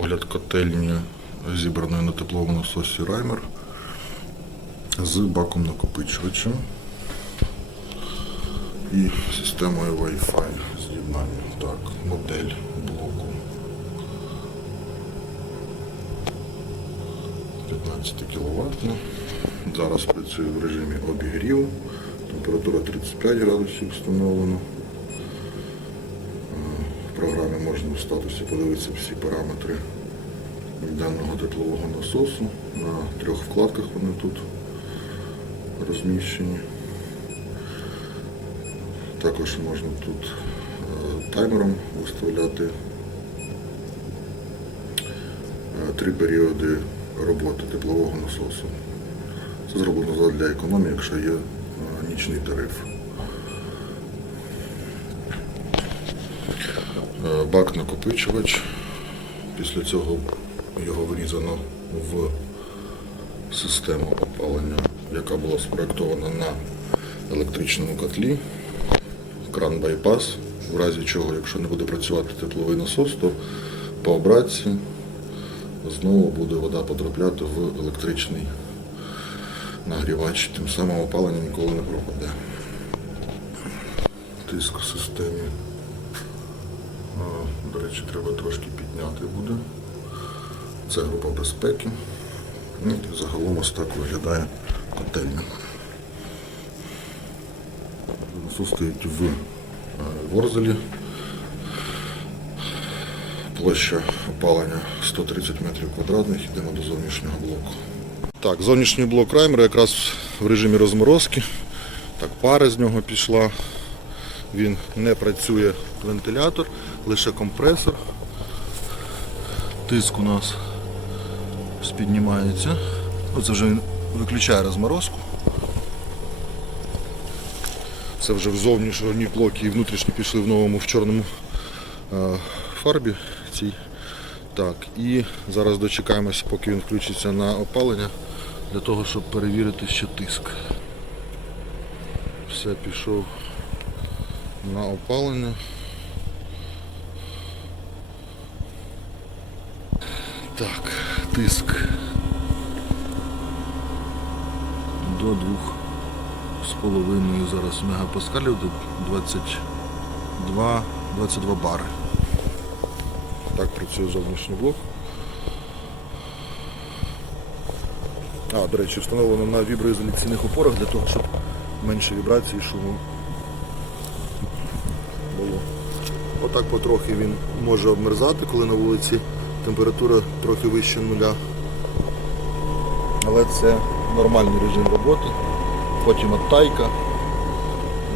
Огляд котельні зібраної на тепловому насосі Раймер з баком накопичувачем і системою Wi-Fi з'єднання. Так, модель блоку 15 кВт. Зараз працює в режимі обігріву. Температура 35 градусів встановлена. Програмі можна в статусі подивитися всі параметри даного теплового насосу. На трьох вкладках вони тут розміщені. Також можна тут е, таймером виставляти е, три періоди роботи теплового насосу. Це зроблено для економії, якщо є е, нічний тариф. Е, Бак накопичувач. Після цього його врізано в систему опалення, яка була спроєктована на електричному котлі. Кран байпас. В разі чого, якщо не буде працювати тепловий насос, то по обратці знову буде вода потрапляти в електричний нагрівач. Тим самим опалення ніколи не пропаде. Тиск в системі. До речі, треба трошки підняти буде. Це група безпеки. Ну, і загалом ось так виглядає котельня. Насос стоїть в е, Ворзелі. Площа опалення 130 метрів квадратних, йдемо до зовнішнього блоку. Так, зовнішній блок раймера якраз в режимі розморозки. Так, пара з нього пішла. Він не працює вентилятор, лише компресор. Тиск у нас піднімається. Оце вже він виключає розморозку. Це вже в зовнішній блоки і внутрішні пішли в новому в чорному е, фарбі. Цій. Так, і зараз дочекаємося, поки він включиться на опалення, для того, щоб перевірити ще тиск. Все, пішов на опалення. Так, тиск до двох з половиною зараз мегапаскалів до 22, 22 бари. Так працює зовнішній блок. А, до речі, встановлено на віброізоляційних опорах для того, щоб менше вібрації і шуму було. Отак потрохи він може обмерзати, коли на вулиці температура трохи вище нуля. Але це нормальний режим роботи. Потім оттайка.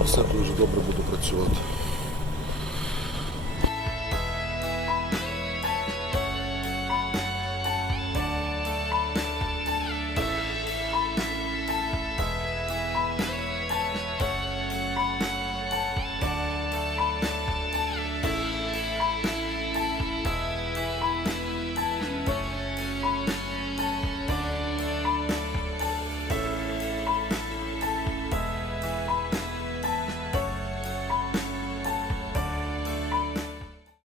Все дуже добре буде працювати.